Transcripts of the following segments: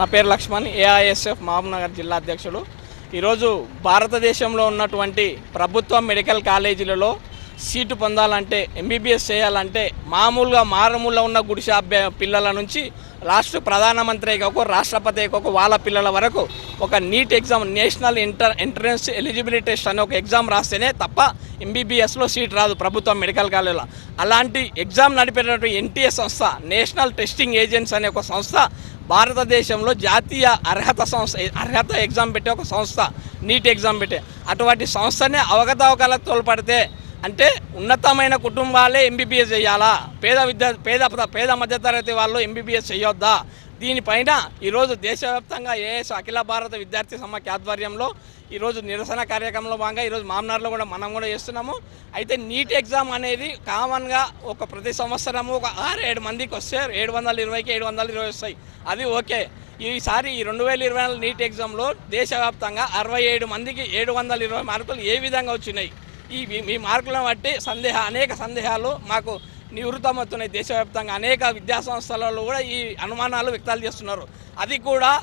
నా పేరు లక్ష్మణ్ ఏఐఎస్ఎఫ్ మహబూబ్నగర్ జిల్లా అధ్యక్షుడు. ఈరోజు భారతదేశంలో ఉన్నటువంటి ప్రభుత్వ మెడికల్ కాలేజీలలో సీటు పొందాలంటే ఎంబీబీఎస్ చేయాలంటే మామూలుగా మారుమూల ఉన్న గుడిసె పిల్లల నుంచి రాష్ట్ర ప్రధానమంత్రి కాకు రాష్ట్రపతి కాకు వాళ్ళ పిల్లల వరకు ఒక NEET exam national inter entrance eligibility test అనే ఒక ఎగ్జామ్ రాస్తేనే తప్ప ఎంబీబీఎస్లో సీట్ రాదు ప్రభుత్వం మెడికల్ కాలేజీలో. అలాంటి ఎగ్జామ్ నడిపేటటువంటి ఎన్టీఏ సంస్థ నేషనల్ టెస్టింగ్ ఏజెన్సీ అనే ఒక సంస్థ భారతదేశంలో జాతీయ అర్హత సంస్థ అర్హత ఎగ్జామ్ పెట్టే ఒక సంస్థ నీట్ ఎగ్జామ్ పెట్టే. అటువంటి సంస్థనే అవకతవకలకు తోల్పడితే అంటే ఉన్నతమైన కుటుంబాలే ఎంబీబీఎస్ చేయాలా? పేద విద్యా పేద పేద మధ్యతరగతి వాళ్ళు ఎంబీబీఎస్ చేయొద్దా? దీనిపైన ఈరోజు దేశవ్యాప్తంగా ఏఎస్ అఖిల భారత విద్యార్థి సమాఖ్య ఆధ్వర్యంలో ఈరోజు నిరసన కార్యక్రమంలో భాగంగా ఈరోజు మామనార్లో కూడా మనం కూడా చేస్తున్నాము. అయితే నీట్ ఎగ్జామ్ అనేది కామన్గా ఒక ప్రతి సంవత్సరము ఒక ఆరు ఏడు మందికి వస్తే ఏడు వందల ఇరవైకి ఏడు వందల ఇరవై వస్తాయి. అది ఓకే. ఈసారి ఈ రెండు వేల ఇరవై నాలుగు నీట్ ఎగ్జామ్లో దేశవ్యాప్తంగా అరవై ఏడు మందికి ఏడు వందల ఇరవై మార్కులు ఏ విధంగా వచ్చినాయి? ఈ మీ- మార్కులను బట్టి సందేహ అనేక సందేహాలు మాకు నివృత్తమవుతున్నాయి దేశవ్యాప్తంగా. అనేక విద్యాసంస్థలలో కూడా ఈ అనుమానాలు వ్యక్తాలు చేస్తున్నారు. అది కూడా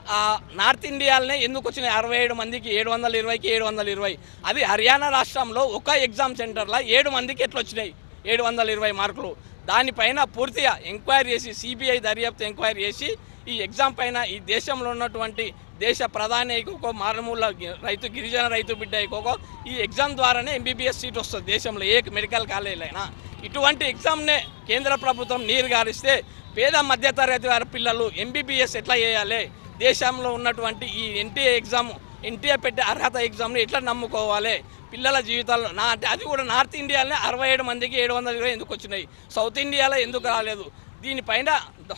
నార్త్ ఇండియాలోనే ఎందుకు వచ్చిన అరవై ఏడు మందికి ఏడు వందల ఇరవైకి ఏడు వందల ఇరవై. అది హర్యానా రాష్ట్రంలో ఒక ఎగ్జామ్ సెంటర్లో ఏడు మందికి ఎట్లా వచ్చినాయి? ఏడు వందల ఇరవై మార్కులు. దానిపైన పూర్తిగా ఎంక్వైరీ చేసి సిబిఐ దర్యాప్తు ఎంక్వైరీ చేసి ఈ ఎగ్జామ్ పైన ఈ దేశంలో ఉన్నటువంటి దేశ ప్రధాని అయికోకో మారుమూల రైతు గిరిజన రైతు బిడ్డ అయికోకో ఈ ఎగ్జామ్ ద్వారానే ఎంబీబీఎస్ సీట్ వస్తుంది దేశంలో ఏ మెడికల్ కాలేజీలైనా ఇటువంటి ఎగ్జామ్నే కేంద్ర ప్రభుత్వం నీరు గారిస్తే పేద మధ్యతరగతి వారి పిల్లలు ఎంబీబీఎస్ ఎట్లా చేయాలి? దేశంలో ఉన్నటువంటి ఈ ఎన్టీఏ ఎగ్జామ్ ఎన్టీఏ పెట్టే అర్హత ఎగ్జామ్ని ఎట్లా నమ్ముకోవాలి? పిల్లల జీవితాల్లో నా అంటే అది కూడా నార్త్ ఇండియాలోనే అరవై ఏడు మందికి ఏడు వందల ఇరవై ఎందుకు వచ్చినాయి? సౌత్ ఇండియాలో ఎందుకు రాలేదు? దీనిపైన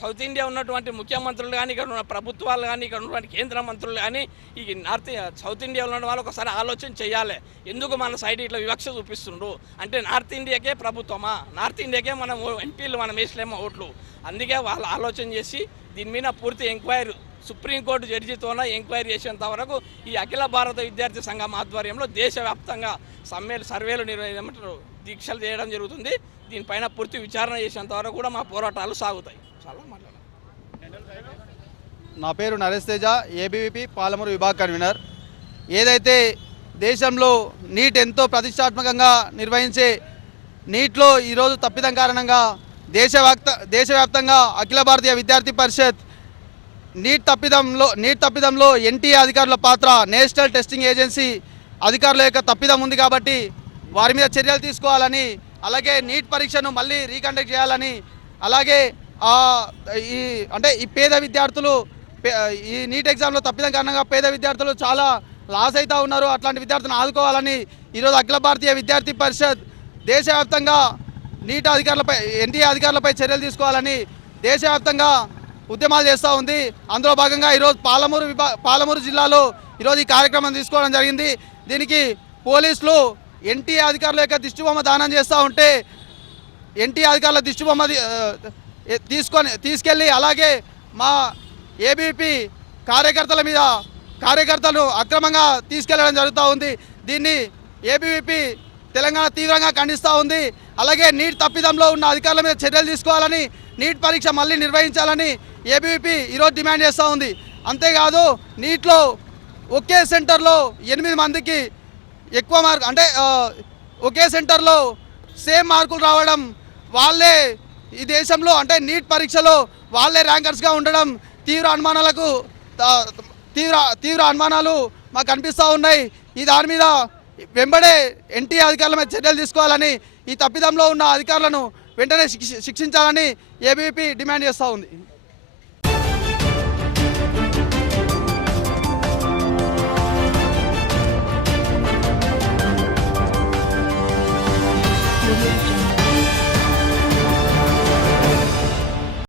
సౌత్ ఇండియా ఉన్నటువంటి ముఖ్యమంత్రులు కానీ ఇక్కడ ఉన్న ప్రభుత్వాలు కానీ ఇక్కడ ఉన్నటువంటి కేంద్ర మంత్రులు కానీ ఈ నార్త్ సౌత్ ఇండియాలో ఉన్న వాళ్ళు ఒకసారి ఆలోచన చేయాలి. ఎందుకు మన సైడ్ ఇట్లా వివక్ష చూపిస్తుండ్రు? అంటే నార్త్ ఇండియాకే ప్రభుత్వమా? నార్త్ ఇండియాకే మనం ఎంపీలు మనం వేసలేమో ఓట్లు. అందుకే వాళ్ళు ఆలోచన చేసి దీని మీద పూర్తి ఎంక్వైరీ సుప్రీంకోర్టు జడ్జితోన ఎంక్వైరీ చేసేంత వరకు ఈ అఖిల భారత విద్యార్థి సంఘం ఆధ్వర్యంలో దేశవ్యాప్తంగా సమ్మెలు సర్వేలు నిర్వహించమంటారు దీక్షలు చేయడం జరుగుతుంది. దీనిపైన పూర్తి విచారణ చేసేంత వరకు కూడా మా పోరాటాలు సాగుతాయి. చాలా మాట్లాడాలి నా పేరు నరేష్ తేజ ఏబీవీపీ పాలమూరు విభాగ కన్వీనర్. ఏదైతే దేశంలో నీట్ ఎంతో ప్రతిష్టాత్మకంగా నిర్వహించే నీట్లో ఈరోజు తప్పిదం కారణంగా దేశవ్యాప్త దేశవ్యాప్తంగా అఖిల భారతీయ విద్యార్థి పరిషత్ నీట్ తప్పిదంలో నీట్ తప్పిదంలో ఎన్టీఏ అధికారుల పాత్ర నేషనల్ టెస్టింగ్ ఏజెన్సీ అధికారుల యొక్క తప్పిదం ఉంది కాబట్టి వారి మీద చర్యలు తీసుకోవాలని అలాగే నీట్ పరీక్షను మళ్ళీ రీకండక్ట్ చేయాలని అలాగే ఈ అంటే ఈ పేద విద్యార్థులు ఈ నీట్ ఎగ్జామ్లో తప్పిదం కారణంగా పేద విద్యార్థులు చాలా లాస్ అవుతూ ఉన్నారు. అట్లాంటి విద్యార్థులను ఆదుకోవాలని ఈరోజు అఖిల భారతీయ విద్యార్థి పరిషత్ దేశవ్యాప్తంగా నీట్ అధికారులపై ఎన్టీఏ అధికారులపై చర్యలు తీసుకోవాలని దేశవ్యాప్తంగా ఉద్యమాలు చేస్తూ ఉంది. అందులో భాగంగా ఈరోజు పాలమూరు విభా పాలమూరు జిల్లాలో ఈరోజు ఈ కార్యక్రమం తీసుకోవడం జరిగింది. దీనికి పోలీసులు ఎన్టీఏ అధికారుల యొక్క దిష్టిబొమ్మ దానం చేస్తూ ఉంటే ఎన్టీ అధికారుల దిష్టిబొమ్మ తీసుకొని తీసుకెళ్ళి అలాగే మా ఏబీపీ కార్యకర్తల మీద కార్యకర్తలు అక్రమంగా తీసుకెళ్ళడం జరుగుతూ ఉంది. దీన్ని ఏబీవీపీ తెలంగాణ తీవ్రంగా ఖండిస్తూ ఉంది. అలాగే నీట్ తప్పిదంలో ఉన్న అధికారుల మీద చర్యలు తీసుకోవాలని నీట్ పరీక్ష మళ్ళీ నిర్వహించాలని ఏబీవీపీ ఈరోజు డిమాండ్ చేస్తూ ఉంది. అంతేకాదు నీట్లో ఒకే సెంటర్లో ఎనిమిది మందికి ఎక్కువ మార్క్ అంటే ఒకే సెంటర్లో సేమ్ మార్కులు రావడం వాళ్ళే ఈ దేశంలో అంటే నీట్ పరీక్షలో వాళ్ళే ర్యాంకర్స్గా ఉండడం తీవ్ర అనుమానాలకు తీవ్ర తీవ్ర అనుమానాలు మాకు కనిపిస్తూ ఉన్నాయి. ఈ దాని మీద వెంబడే ఎన్టీ అధికారుల మీద చర్యలు తీసుకోవాలని ఈ తప్పిదంలో ఉన్న అధికారులను వెంటనే శిక్ష- శిక్షించాలని ఏబీపీ డిమాండ్ చేస్తూ ఉంది.